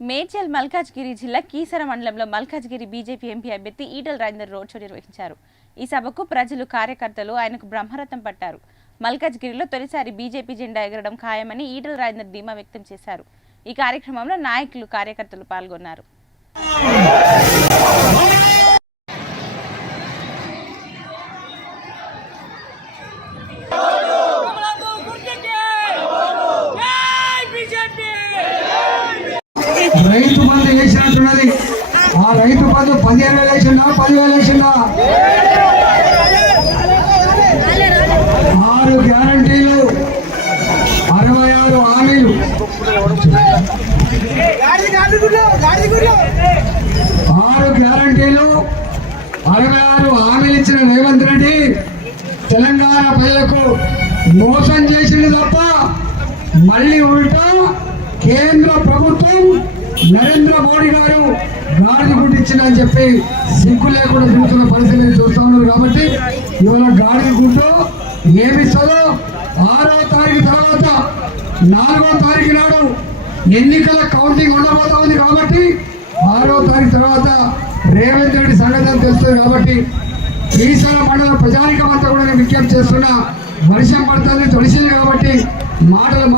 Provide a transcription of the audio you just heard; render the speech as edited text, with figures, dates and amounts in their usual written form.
మేడ్చల్ మల్కాజ్గిరి జిల్లా కీసర మండలంలో Malkajgiri BJP MP అభ్యర్థి ఈటల రాజేందర్ రోడ్ షో నిర్వహించారు. ఈ సభకు ప్రజలు కార్యకర్తలు ఆయనకు బ్రహ్మరథం పట్టారు. మల్కాజ్గిరిలో తొలిసారి బీజేపీ జెండా ఎగరడం ఖాయమని ఈటల రాజేందర్ ధీమా వ్యక్తం చేశారు. ఈ కార్యక్రమంలో నాయకులు కార్యకర్తలు పాల్గొన్నారు. రైతు బంధు వేసినట్టున్నది. ఆ రైతు బంధు 15,000 వేసిందా 10,000 వేసిందా? 6 గ్యారంటీలు 66 హామీలు 6 గ్యారంటీలు 66 హామీలు ఇచ్చిన రేవంత్ రెడ్డి తెలంగాణ ప్రజలకు మోసం చేసింది తప్ప మళ్ళీ ఉల్టా కేంద్ర ప్రభుత్వం నరేంద్ర మోడీ గారు గాడి గుడ్డు ఇచ్చిందని చెప్పి సిగ్గు లేకుండా తిరుగుతున్న పరిస్థితిని చూస్తూ ఉన్నారు. కాబట్టి ఇవాళ గాడి గుడ్డు ఏమిస్తుందో 6వ తారీఖు తర్వాత 4వ తారీఖు నాడు ఎన్నికల కౌంటింగ్ ఉండబోతా ఉంది. కాబట్టి 6వ తారీఖు తర్వాత రేవంత్ రెడ్డి సంగతి తెలుస్తుంది. కాబట్టి ఈసారి మండల ప్రజానికం అంతా కూడా విజ్ఞప్తి చేస్తున్నా, వర్షం పడుతుంది తొలిసింది కాబట్టి మాటలు